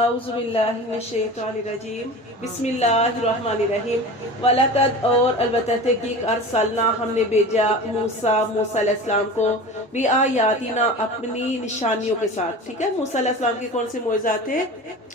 اعوذ باللہ من الشیطان الرجیم بسم اللہ الرحمن الرحیم وَلَقَدْ اور البتہ تحقیق ارسلنا ہم نے بھیجا موسیٰ علیہ السلام کو بِآیاتنا اپنی نشانیوں کے ساتھ. ٹھیک ہے, موسیٰ علیہ السلام کے کون سے معجزات تھے؟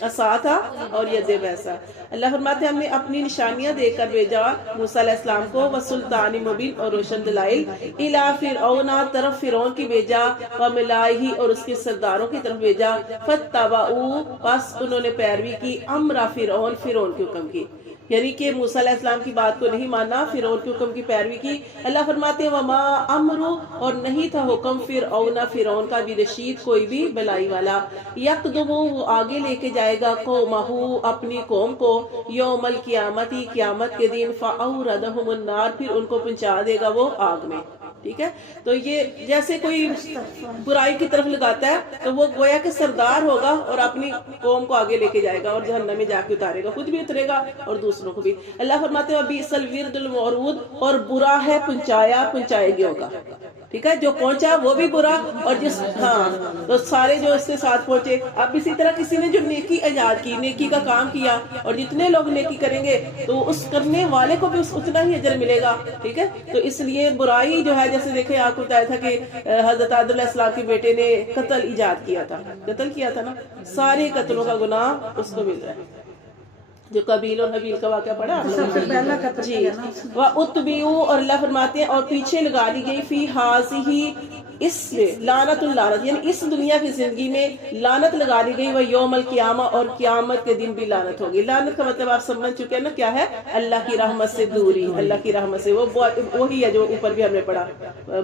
عصا تھا اور ید بیضا. اللہ فرماتے ہیں ہم نے اپنی نشانیاں دے کر بھیجا موسیٰ علیہ السلام کو وسلطان مبین اور روشن دلائل الی فرعون طرف فرعون کی بھیجا وملائہ اور اس کے سرداروں کی طرف بھیجا فاتبعوا بس انہوں نے پیروی کی امر فرعون کے حکم کی, یعنی کہ موسیٰ علیہ السلام کی بات کو نہیں مانا, فرعون کے حکم کی پیروی کی. اللہ فرماتے ہیں وما امرو اور نہیں تھا حکم فرعون کا بھی رشید کوئی بھی بلائی والا, یقدمو وہ آگے لے کے جائے گا قومہ اپنی قوم کو یوم القیامتی قیامت کے دن فاوردہم النار پھر ان کو پہنچا دے گا وہ آگ میں. ٹھیک ہے, تو یہ جیسے کوئی برائی کی طرف لگاتا ہے تو وہ گویا کہ سردار ہوگا اور اپنی قوم کو آگے لے کے جائے گا اور جہنم میں جا کے اتارے گا, خود بھی اترے گا اور دوسروں کو بھی. اللہ فرماتے ہیں بئس الورد المورود اور برا ہے پہنچائے گیا ہوگا. ٹھیک ہے, جو پہنچا وہ بھی برا اور جس تو سارے جو اس کے ساتھ پہنچے. اب اسی طرح کسی نے جو نیکی ایجاد کی, نیکی کا کام کیا اور جتنے لوگ نیکی کریں گے تو اس کرنے والے کو بھی اتنا ہی اجر ملے گا. ٹھیک ہے, تو اس لیے برائی جو ہے جیسے دیکھیں آپ کو بتایا تھا کہ حضرت آدم علیہ السلام کے بیٹے نے قتل ایجاد کیا تھا نا, سارے قتلوں کا گناہ اس کو مل رہا ہے. جو قبیل اور حبیل کا واقعہ پڑھا جی. وَأُتْبِعُوا اور اللہ فرماتے ہیں اور پیچھے لگا دی گئی فی ہَذِهِ اس میں لعنت یعنی اس دنیا کی زندگی میں لعنت لگا دی گئی. وہ یوم القیامہ اور قیامت کے دن بھی لعنت ہوگی. لعنت کا مطلب آپ سمجھ چکے ہیں نا کیا ہے؟ اللہ کی رحمت سے دوری. اللہ کی رحمت سے وہی ہے جو اوپر بھی ہم نے پڑھا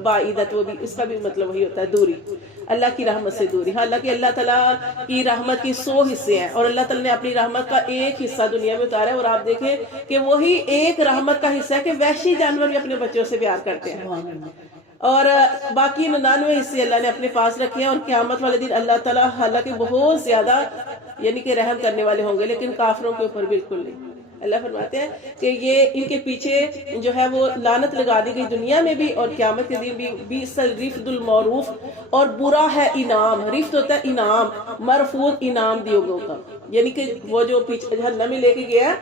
بعیدت, وہ بھی اس کا بھی مطلب وہی ہوتا ہے دوری, اللہ کی رحمت سے دوری. حالانکہ اللہ تعالیٰ کی رحمت کی 100 حصے ہیں اور اللہ تعالیٰ نے اپنی رحمت کا ایک حصہ دنیا میں اتارا ہے. اور آپ دیکھیں کہ وہی ایک رحمت کا حصہ ہے کہ وحشی جانور بھی اپنے بچوں سے پیار کرتے ہیں اور باقی 99 حصے اللہ نے اپنے پاس رکھے ہیں. اور قیامت والے دن اللہ تعالیٰ حالانکہ بہت زیادہ یعنی کہ رحم کرنے والے ہوں گے لیکن کافروں کے اوپر بالکل نہیں. اللہ فرماتے ہیں کہ یہ ان کے پیچھے جو ہے وہ لعنت لگا دی گئی دنیا میں بھی اور قیامت کے دن بھی. بئس الرفد المعروف اور برا ہے انعام. رفد ہوتا ہے انعام, مرفوض انعام دیوگوں کا, یعنی کہ وہ جو پیچھے جہنم میں لے کے گیا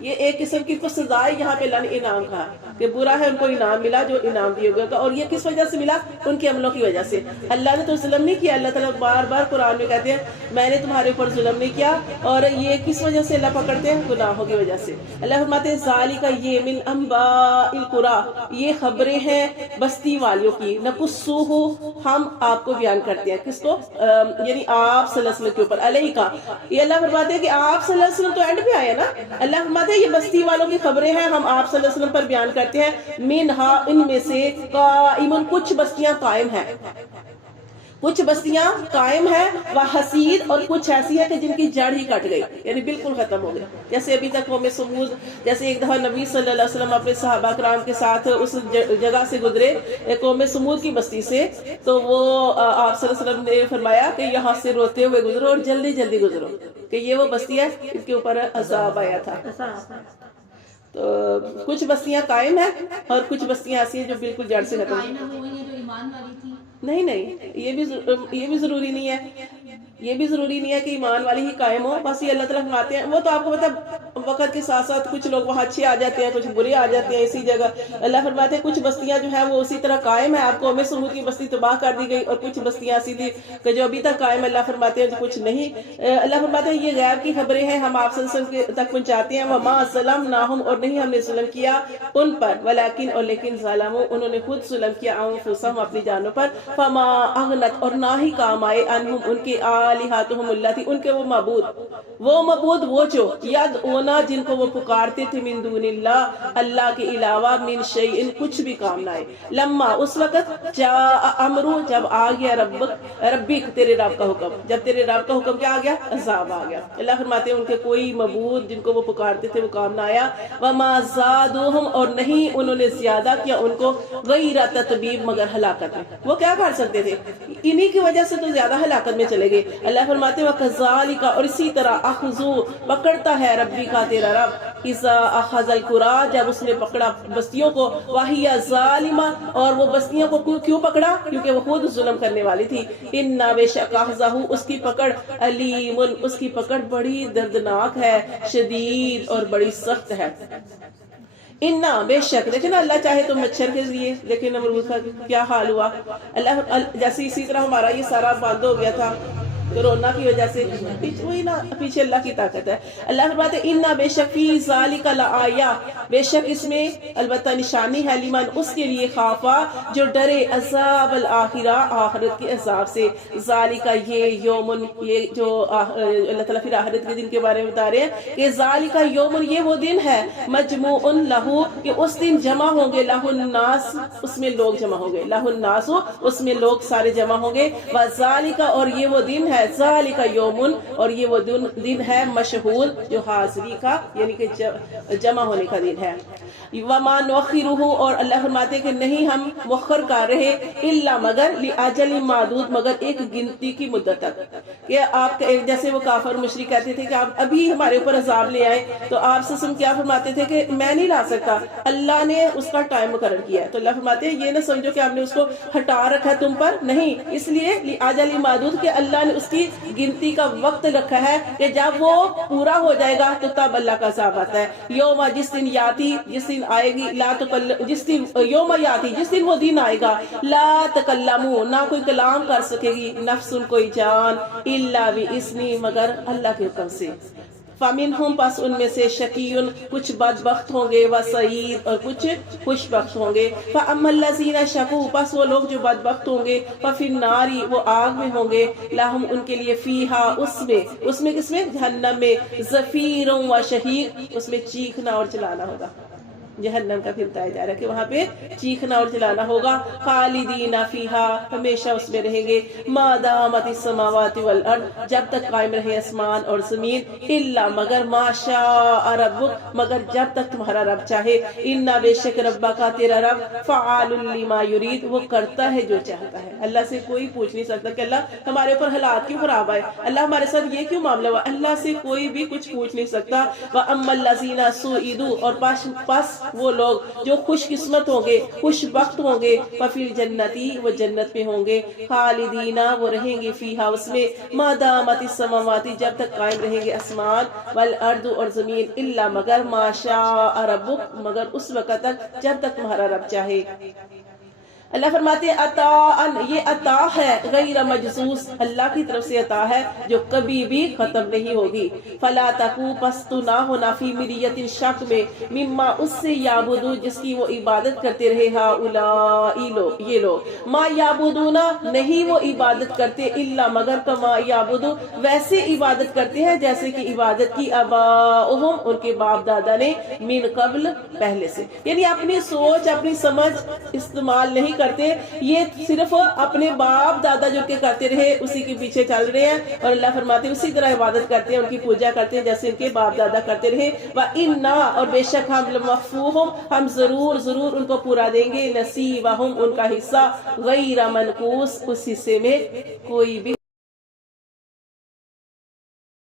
یہ ایک قسم کی کو سزا ہے. یہاں پہ اللہ نے انعام کہا کہ برا ہے ان کو انعام ملا جو انعام دیوگوں کا. اور یہ کس وجہ سے ملا؟ ان کے عملوں کی وجہ سے. اللہ نے تو ظلم نہیں کیا. اللہ تعالیٰ بار بار قرآن میں کہتے ہیں میں نے تمہارے اوپر ظلم نہیں کیا. اور یہ کس وجہ سے اللہ پکڑتے ہیں؟ گناہوں کی وجہ سے. اللہ فرماتے ہیں ذالک یہ من انباء القری, یہ خبریں ہیں بستی والیوں کی. نقصوہ ہم آپ کو بیان کرتے ہیں. کس کو؟ یعنی آپ صلی اللہ علیہ وسلم کے اوپر. علیہ کا یہ اللہ فرماتے ہیں کہ آپ صلی اللہ علیہ وسلم تو اینڈ پہ آئے نا. اللہ فرماتے ہیں یہ بستی والوں کی خبریں ہیں ہم آپ صلی اللہ علیہ وسلم پر بیان کرتے ہیں. منہا ان میں سے قائم کچھ بستیاں قائم ہیں, کچھ بستیاں قائم ہیں, وحسید اور کچھ ایسی ہے کہ جن کی جڑ ہی کٹ گئی یعنی بالکل ختم ہو گئی. جیسے ابھی تک قوم سمود, جیسے ایک دفعہ نبی صلی اللہ علیہ وسلم اپنے صحابہ کرام کے ساتھ اس جگہ سے گزرے قوم سمود کی بستی سے, تو وہ آپ صلی اللہ علیہ وسلم نے فرمایا کہ یہاں سے روتے ہوئے گزرو اور جلدی جلدی گزرو کہ یہ وہ بستی ہے اس کے اوپر عذاب آیا تھا. تو کچھ بستیاں قائم ہیں اور کچھ بستیاں ایسی ہیں جو بالکل جڑ سے ختم. نہیں, یہ بھی ضروری نہیں ہے. یہ بھی ضروری نہیں ہے کہ ایمان والی ہی قائم ہو. بس یہ اللہ تعالیٰ فرماتے ہیں وہ تو آپ کو پتہ وقت کے ساتھ ساتھ کچھ لوگ وہاں اچھے آ جاتے ہیں, کچھ برے آ جاتے ہیں اسی جگہ. اللہ فرماتے ہیں کچھ بستیاں جو ہے وہ اسی طرح قائم ہے. آپ کو قوم سمود کی بستی تباہ کر دی گئی اور کچھ بستیاں ایسی تھی کہ جو ابھی تک قائم. اللہ فرماتے ہیں کچھ نہیں. اللہ فرماتے ہیں یہ غیب کی خبریں ہیں ہم آپ صلی اللہ علیہ وسلم تک پہنچاتے ہیں. وما ظلمناہم اور نہیں ہم نے ظلم کیا ان پر, ولیکن اور لیکن ظالموا انہوں نے خود ظلم کیا انفسہم اپنی جانوں پر. فما اغنت اور نہ ہی کام آئے انہم ان کے آلہاتہم اللہ تھی ان کے وہ معبود وہ جو یدعونا جن کو وہ پکارتے تھے من دون اللہ کے علاوہ من شیء کچھ بھی کام نہ آئے. لما اس وقت جاء امرو جب آ گیا ربک تیرے رب کا حکم, جب تیرے رب کا حکم کیا آ گیا؟ عذاب آ گیا. اللہ فرماتے ہیں ان کے کوئی معبود جن کو وہ پکارتے تھے وہ کام نہ آیا. وما زادوہم اور نہیں انہوں نے زیادہ کیا ان کو غیر تتبیب مگر ہلاکت میں. وہ کیا کر سکتے تھے؟ انہی کی وجہ سے تو زیادہ ہلاکت میں چلے گئے. اللہ فرماتے ہیں وَكَذَلِكَ اور اسی طرح اخذو پکڑتا ہے ربی کا کا تیرا رب اذا اخذ القرى جب اس نے پکڑا بستیوں کو وہی ظالمہ اور وہ بستیوں کو کیوں پکڑا کیونکہ وہ خود ظلم کرنے والی تھی ان بے شک اخذہ اس کی پکڑ علیم اس کی پکڑ بڑی دردناک ہے شدید اور بڑی سخت ہے انا بے شک دیکھیں نا اللہ چاہے تو مچھر کے لیے دیکھیں نمرود کا کیا حال ہوا اللہ جیسے اسی طرح ہمارا یہ سارا بند ہو گیا تھا کورونا کی وجہ سے وہی نا پیچھے اللہ کی طاقت ہے اللہ فرماتے ہیں انا بے شک فی ذالک لآیہ بے شک اس میں البتہ نشانی ہے لمن اس کے لیے خافا جو ڈرے عذاب الآخرہ آخرت کے عذاب سے ذالک یہ یومن یہ جو اللہ تعالیٰ پھر آخرت کے دن کے بارے میں بتا رہے ہیں کہ ذالک یومن یہ وہ دن ہے مجموع لہو کہ اس دن جمع ہوں گے لہ الناس اس میں لوگ جمع ہوں گے لہ الناس اس میں لوگ سارے جمع ہوں گے وذالک اور یہ وہ دن ہے ذالک یومن اور یہ وہ دن ہے مشہود جو حاضری کا یعنی کہ جمع ہونے کا دن ہے وما نؤخرہ اور اللہ فرماتے ہیں کہ نہیں ہم مؤخر کر رہے الا مگر لاجل معدود مگر ایک گنتی کی مدت تک کہ آپ جیسے وہ کافر مشرک کہتے تھے کہ آپ ابھی ہمارے اوپر عذاب لے آئے تو آپ سے کیا فرماتے تھے کہ میں نہیں لا سکتا اللہ نے اس کا ٹائم مقرر کیا ہے تو اللہ فرماتے ہیں یہ نہ سمجھو کہ آپ نے اس کو ہٹا رکھا ہے تم پر نہیں اس لیے لاجل معدود کہ اللہ نے اس کی گنتی کا وقت رکھا ہے کہ جب وہ پورا ہو جائے گا تو تب اللہ کا عذاب آتا ہے یوم جس دن یاتی جس دن آئے گی لا جس دن یوم یاتی جس دن وہ دن آئے گا لا تکلمو نہ کوئی کلام کر سکے گی نفس کوئی جان الا باذنی مگر اللہ کے حکم سے فَمِنْهُمْ پس ان میں سے شقیٌ کچھ بدبخت ہوں گے وسعید اور کچھ خوش بخت ہوں گے فَأَمَّا الَّذِينَ شَقُوا پس وہ لوگ جو بدبخت ہوں گے فَفِي النَّارِ وہ آگ میں ہوں گے لَهُمْ ان کے لیے فِيهَا اس میں کس میں جہنم میں زفیر و شہیق اس میں چیخنا اور چلانا ہوگا جہنم کا پھر بتایا جا رہا ہے کہ وہاں پہ چیخنا اور چلانا ہوگا خالدین فیہا ہمیشہ اس میں رہیں گے ما دامت السماوات والارض جب تک قائم رہے آسمان اور زمین الا مگر ما شاء ربک مگر جب تک تمہارا رب چاہے انا بے شک ربا کا تیرا رب فعال لما یرید وہ کرتا ہے جو چاہتا ہے اللہ سے کوئی پوچھ نہیں سکتا کہ اللہ ہمارے اوپر حالات کیوں خراب آئے اللہ ہمارے ساتھ یہ کیوں معاملہ ہوا اللہ سے کوئی بھی کچھ پوچھ نہیں سکتا واما الذین سعدوا اور پس وہ لوگ جو خوش قسمت ہوں گے خوش بخت ہوں گے ففی الجنتی وہ جنت میں ہوں گے خالدین وہ رہیں گے فیہا اس میں ما دامت السماوات جب تک قائم رہیں گے آسمان والارض اور زمین الا مگر ما شاء ربک مگر اس وقت تک جب تک تمہارا رب چاہے اللہ فرماتے ہیں عطاء یہ عطا ہے غیر مجزوز اللہ کی طرف سے عطا ہے جو کبھی بھی ختم نہیں ہوگی فلا تکو پس تو نہ ہونا فی مریت شک میں مما اس سے یعبدو جس کی وہ عبادت کرتے رہے ہؤلاء یہ لوگ ما یعبدون نہیں وہ عبادت کرتے الا مگر کما یعبدو ویسے عبادت کرتے ہیں جیسے کہ عبادت کی آباؤہم ان کے باپ دادا نے من قبل پہلے سے یعنی اپنی سوچ اپنی سمجھ استعمال نہیں کرتے یہ صرف اپنے باپ دادا جو کہ کرتے رہے اسی کے پیچھے چل رہے ہیں اور اللہ فرماتے ہیں اسی طرح عبادت کرتے ہیں ان کی پوجا کرتے ہیں جیسے ان کے باپ دادا کرتے رہے وَإِنَّا اور بے شک ہم لَمَوَفُّوهُمْ ہم ضرور ان کو پورا دیں گے نصیبہم ان کا حصہ غیر منقوص اس حصے میں کوئی بھی